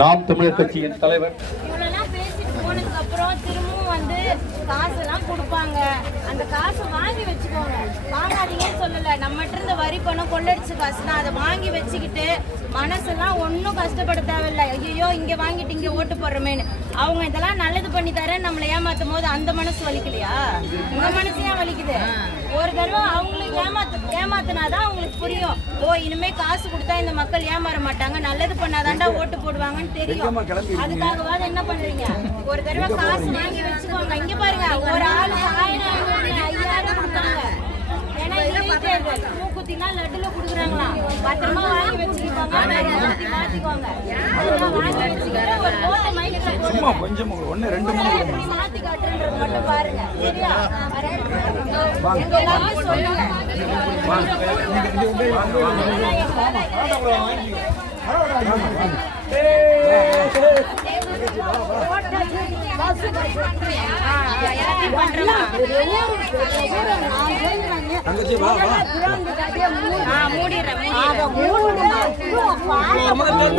நாம் தமிழர் கட்சியின் தலைவர் காசெல்லாம் கொடுப்பாங்க. அந்த காசை வாங்கி வச்சுக்கோங்க, வாங்காதீங்கன்னு சொல்லல. நம்மகிட்ட இருந்த வரி பணம் கொள்ளடிச்ச காசு தான். அதை வாங்கி வச்சுக்கிட்டு மனசெல்லாம் ஒன்றும் கஷ்டப்பட தேவையில்லை. ஐயோ இங்கே வாங்கிட்டு இங்கே ஓட்டு போடுறமேன்னு. அவங்க இதெல்லாம் நல்லது பண்ணி தரேன்னு நம்மளை ஏமாத்தும் போது அந்த மனசு வலிக்கலையா? உங்க மனசையும் வலிக்குது. ஒரு தடவை அவங்களுக்கு ஏமாத்தினாதான் அவங்களுக்கு புரியும். ஓ இனிமே காசு கொடுத்தா இந்த மக்கள் ஏமாற மாட்டாங்க, நல்லது பண்ணாதான்டா ஓட்டு போடுவாங்கன்னு தெரியும். அதுக்காகவாது என்ன பண்றீங்க? ஒரு தடவை காசு வாங்கி வச்சுக்கோங்க. இங்க பாருங்க, ஒரு ஆளுக்கு 1000 கொடுத்தாங்க. ஏன்னா இடைத்தேர்தல் மூக்குத்தினா லட்டுல குடுக்குறாங்களாம். பத்திரமா வாங்கி வச்சுக்கிப்பாங்க, மாத்திக்கோங்க. வாங்கி வச்சுக்கிட்டு ஒரு போட்ட மைக்ல போடுங்க. கொஞ்சம் 1 2 3 மாத்தி காட்டுன்றது மட்டும் பாருங்க. சரியா? எல்லாரும் சொல்லுங்க.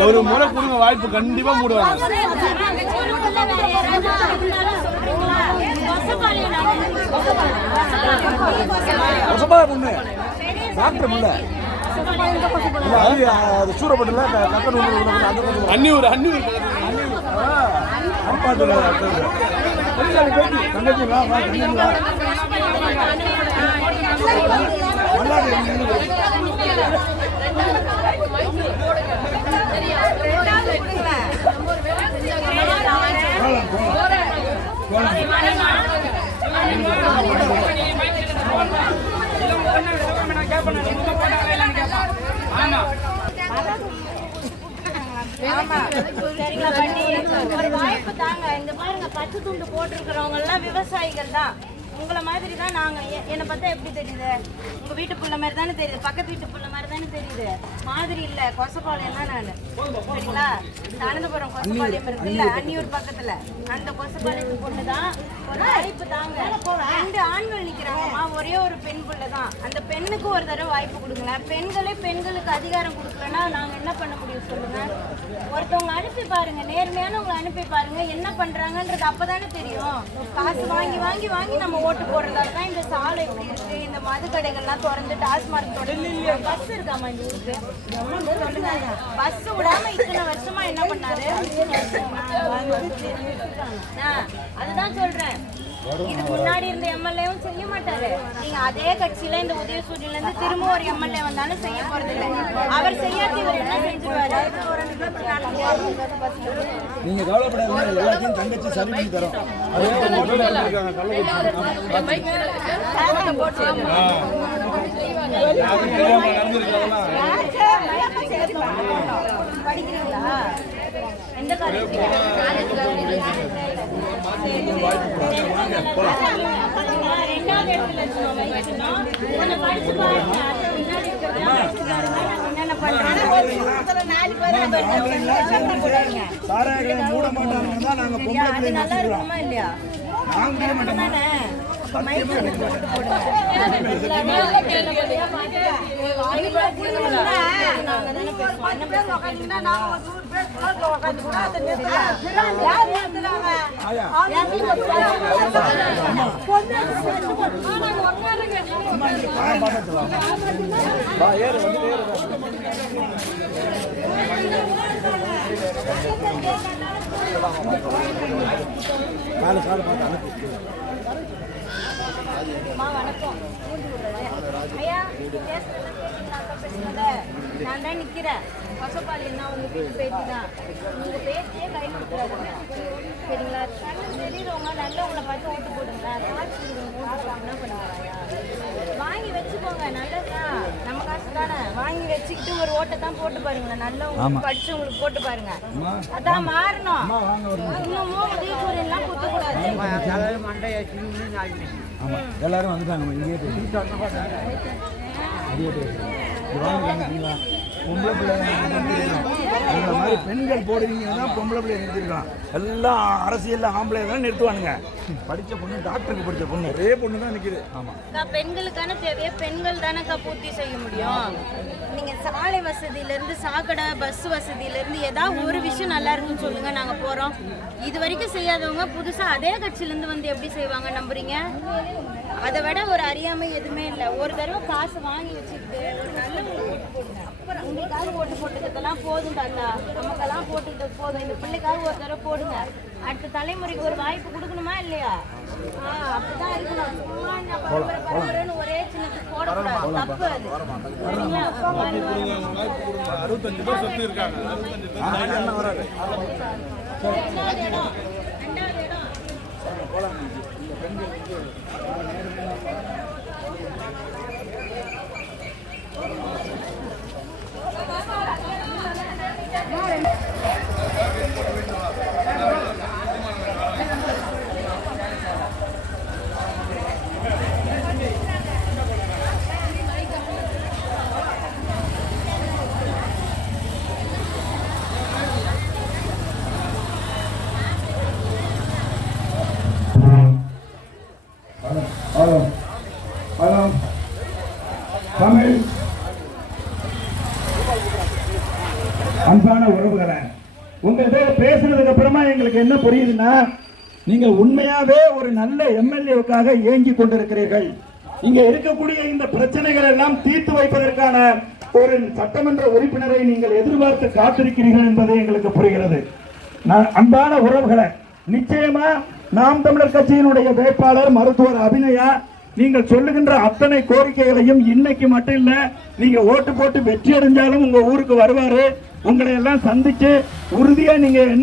ஒரு முறை கொடுங்க, வாய்ப்பு கண்டிப்பா மூடுவாங்க. சூரப்பட்டுல அன்னியூர் ஒரு வாய்ப்பு தாங்க. இந்த பாருங்க, பச்சை துண்டு போட்டிருக்கிறவங்க எல்லாம் விவசாயிகள் தான். உங்களை மாதிரி தான் நாங்க. என்னை பார்த்தா எப்படி தெரியுது? உங்க வீட்டு புள்ள மாதிரி தானே தெரியுது, பக்கத்து வீட்டு புள்ள மாதிரி தானே தெரியுது. மாதிரி இல்ல, கொசப்பாளையம் தான் நான். சரிங்களா? அனந்தபுரம் கொசப்பாளையம் இருக்குல்ல, அன்னியூர் பக்கத்துல, அந்த கொசப்பாளையத்து பொண்ணு தான். ஒரு வாய்ப்பு தாங்க. 2 ஆண்கள் நிக்கிறாங்கம்மா, ஒரே ஒரு பெண் புள்ள தான். அந்த பெண்ணுக்கு ஒரு தடவை வாய்ப்பு கொடுங்க. பெண்களுக்கு அதிகாரம் கொடுக்கலன்னா நாங்க என்ன பண்ண முடியும் சொல்லுங்க? ஒருத்தவங்க அனுப்பி பாருங்க, நேர்மையானவங்களை அனுப்பி பாருங்க, என்ன பண்றாங்கன்றது அப்பதானே தெரியும். காசு வாங்கி வாங்கி வாங்கி நம்ம ஓட்டு போடுறதால தான் இந்த சாலை இப்படி இருக்கு. இந்த மது கடைகள்லாம் திறந்து டாஸ்மார்க் தொடர்ந்து பஸ் இருக்காமா இந்த ஊருக்கு? பஸ் விடாம இத்தனை வருஷமா என்ன பண்ணாரு? அதுதான் சொல்றேன். இதுக்கு முன்னாடி இருந்த எம்எல்ஏவும் செய்ய மாட்டாரு. நீங்க அதே கட்சியில இந்த உதயசூரியன்ல இருந்து திரும்ப ஒரு எம்எல்ஏ வந்தாலும் செய்ய போறது இல்லை. அவர் செய்யாத இவர் என்ன செஞ்சுருவாரு? நீங்க கவலைப்படாதீங்க, எல்லாத்தையும் தங்கச்சி சரி பண்ணி தரோம். படிக்கிறீங்களா? எந்த காலேஜ்? மூட மாட்டாங்க. இல்லையா? வணக்கம். ஐயா, நான் தான் நிக்கிறேன். கொசப்பாளையம் தான் உங்க வீட்டு பேட்டி தான். உங்க பேட்டியே கையில் கொடுக்குறாங்க. சரிங்களா? தெரியுறவங்க நல்லவங்களை பார்த்து ஓட்டு போடுங்களா? காசு என்ன பண்ணுவாங்க? வாங்கி வச்சுக்கோங்க, நல்லதுதான். நம்ம காசு தானே. வாங்கி வச்சுக்கிட்டு ஒரு ஓட்டை தான் போட்டு பாருங்க. நல்லவங்களுக்கு படிச்சவங்களுக்கு போட்டு பாருங்க. அதான் மாறணும். இன்னமும் உதயசூரியன்லாம் குத்தக்கூடாது. எல்லாரும் வந்துட்டாங்க. பொம்பளை பிள்ளை இந்த மாதிரி பெண்கள் போடுவீங்கன்னா பொம்பளை பிள்ளை நிறுத்திருக்கலாம். எல்லாம் அரசியல்ல ஆம்பளை தான் நிறுத்துவானுங்க. படித்த பொண்ணு, டாக்டருக்கு படித்த பொண்ணு, ஒரே பொண்ணு தான் நிற்குது. ஆமாம், பெண்களுக்கான தேவையை பெண்கள் தானக்கா பூர்த்தி செய்ய முடியும். நீங்கள் சாலை வசதியிலேருந்து சாக்கடை பஸ் வசதியிலேருந்து ஏதாவது ஒரு விஷயம் நல்லா இருக்குன்னு சொல்லுங்கள், நாங்கள் போகிறோம். இது வரைக்கும் செய்யாதவங்க புதுசாக அதே கட்சியிலேருந்து வந்து எப்படி செய்வாங்க நம்புறீங்க? அதை விட ஒரு அறியாமை எதுவுமே இல்லை. ஒரு தடவை காசு வாங்கி வச்சுக்கிட்டு ஒரு நல்ல ஓட்டு போடுங்க. உங்களுக்காக ஓட்டு போட்டுக்கிறதெல்லாம் போதும் தாத்தா, நமக்கெல்லாம் போட்டுக்கிட்டது போதும். இந்த பிள்ளைக்காக ஒரு தடவை போடுங்க. அடுத்த தலைமுறைக்கு ஒரு வாய்ப்பு கொடுக்கணுமா இல்லையா? அப்படிதான் இருக்கணும். சும்மா பரபரன்னு ஒரே சின்னத்துக்கு போடக்கூடாது, தப்பு அது. சரிங்களா? 65 பேர் சொத்து இருக்காங்க. 65 வராது. ரெண்டாவது இடம் தமிழ் அன்பான உறவுகளை, உங்கள்கிட்ட பேசுனதுக்கு அப்புறமா எங்களுக்கு என்ன புரியுதுன்னா, நீங்கள் உண்மையாவே ஒரு நல்ல எம்எல்ஏவுக்காக ஏங்கி கொண்டிருக்கிறீர்கள். இங்க இருக்கக்கூடிய இந்த பிரச்சனைகள் எல்லாம் தீர்த்து வைப்பதற்கான ஒரு சட்டமன்ற உறுப்பினரை நீங்கள் எதிர்பார்த்து காத்திருக்கிறீர்கள் என்பது எங்களுக்கு புரிகிறது. அன்பான உறவுகளை, நிச்சயமா நாம் தமிழர் கட்சியினுடைய வேட்பாளர் மருத்துவர் அபிநயா நீங்கள் சொல்லுகின்ற அத்தனை கோரிக்கைகளையும் இன்னைக்கு மட்டும் இல்ல, நீங்க ஓட்டு போட்டு வெற்றி அடைஞ்சாலும் உங்க ஊருக்கு வருவாரு. உங்களை எல்லாம் சந்திச்சு உறுதியா நீங்க என்ன